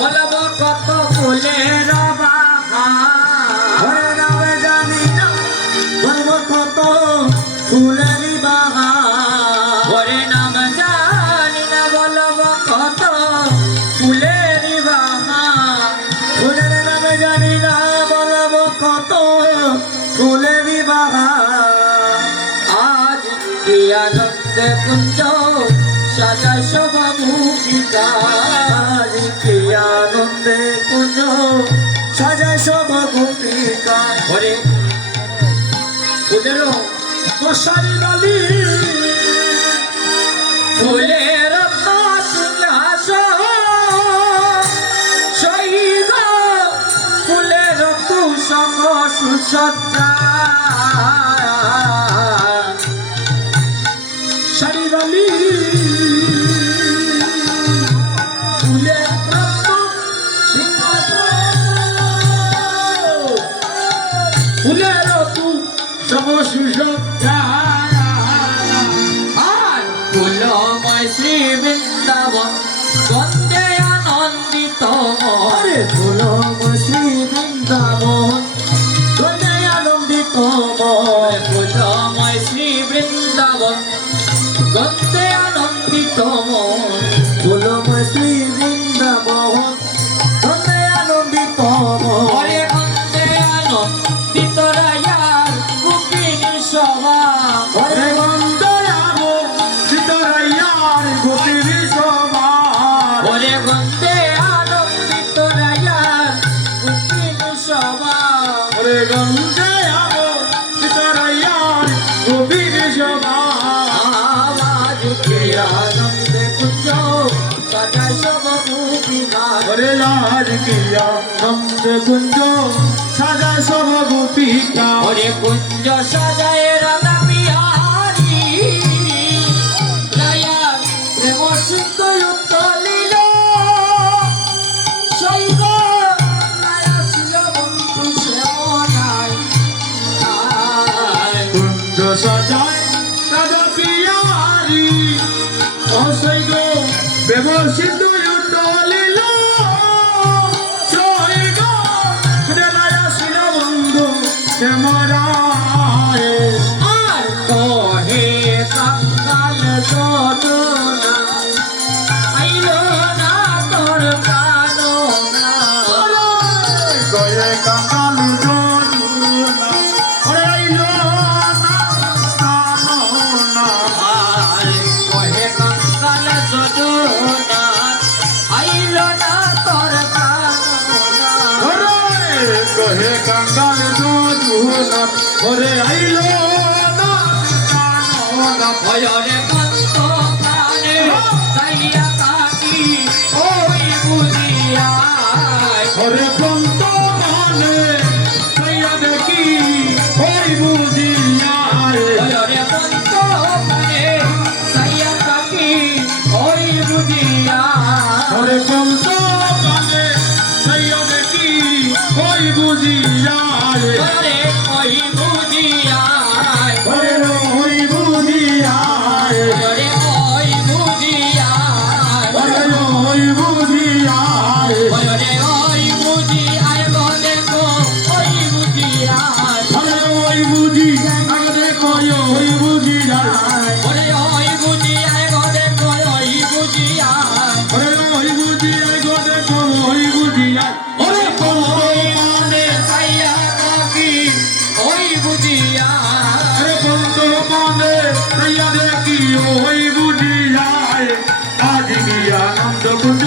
বলবো কত ফুলের বাহার নামে জানি না বলবো কত ফুলের বাহার ওরে নাম জানি না বলবো কত ফুলের বাহার ফুলের নামে জানি না বলবো কত ফুলের বাহার আজ কি আনন্দে কুঞ্জ সাজায় শোভামুখিকা আজ কি আনন্দে কুঞ্জ সাজায় শোভামুখিকা ওরে ফুলেরও মশারি বালি ফুলের সিংহাসন শহীদ ফুলের তুষক সুসজ্জা শাড়িবালি ফুলের সিংহাসন ফুলের তুষক সুসজ্জা আর ফুলময় শ্রী বৃন্দাবন গন্ধে আনন্দিত আরে ফুলময় শ্রী বৃন্দাবন গন্ধে আনন্দিত ফুলময় শ্রী বৃন্দাবন গন্ধে আনন্দিত ফুলময় শ্রী বৃন্দাবন গন্ধে আনন্দিত হরে গন্ধে আনন্দিত রায়ার গোপিনী সভা হরে গন্ধে আনন্দিত রায়ার গোপিনী সভা হরে গন্ধে আনন্দিত রায়ার গোপিনী সভা হরে গন্ধে আনন্দিত রায়ার গোপিনী সভা আওয়াজ কে আনন্দে কুঞ্জ সাজায় শোভামুখিকা হরে লাল কিয়া নন্দ কুঞ্জ সাজা সব গোপিকা ওরে কুঞ্জ সাজায় রাধা বিহারী রায়া প্রেম সিন্ধু উত্তলিল সৈব রায়া ছিল বন্ধু শ্যামনাই কুঞ্জ সাজায় রাজা পিয়ারি অসৈ গো প্রেম সিন্ধু উত্তলিল সৈ গো রাজা ছিল বন্ধু শ্যামরায় আর কহে কাঙ্গাল যদনা আইলো না তোর কাননা গয়ে কাঙ্গাল জনুনা ওরে আইলো না কাননা আর কহে কাঙ্গাল যদনা আইলো না তোর কাননা কহে কাঙ্গাল জনুনা ওরে আইলো না কাননা ভয়রে কন্ত প্রাণে চাইয়া থাকি ওই বুঝিয়ায় ওরে কন্ত মানে সাইয়া দেখি ওই বুঝিয়ায় ভয়রে কন্ত প্রাণে চাইয়া থাকি ওই বুঝিয়ায় ওরে কন্ত মানে সাইয়া দেখি ওই বুঝিয়ায় ভয়রে ওই বুঝিয়ায় ওরে ওই বুঝিয়ায় ভয়রে ওই বুঝিয়ায় ওরে ওই বুঝিয়ায় ভয়রে ওই বুঝিয়ায় গো দেখো ওই বুঝিয়ায় ওরে ওই বুঝি আগে দেখো ওই বুঝিয়ায় ওরে ওই বুঝিয়ায় গো দেখো ওই বুঝিয়ায় ওরে ওই বুঝিয়ায় গো দেখো ওই বুঝিয়ায় ওরে ওই মানে সাইয়া থাকি ওই বুঝিয়ায় আরে কন্ত মানে সাইয়া দেখি ওই বুঝিয়ায় আজ কি আনন্দ কুঞ্জ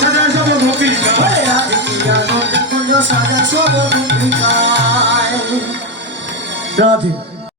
সাজা সব গোপিকা আজ কি আনন্দ কুঞ্জ সাজা সব গোপিকা রাধে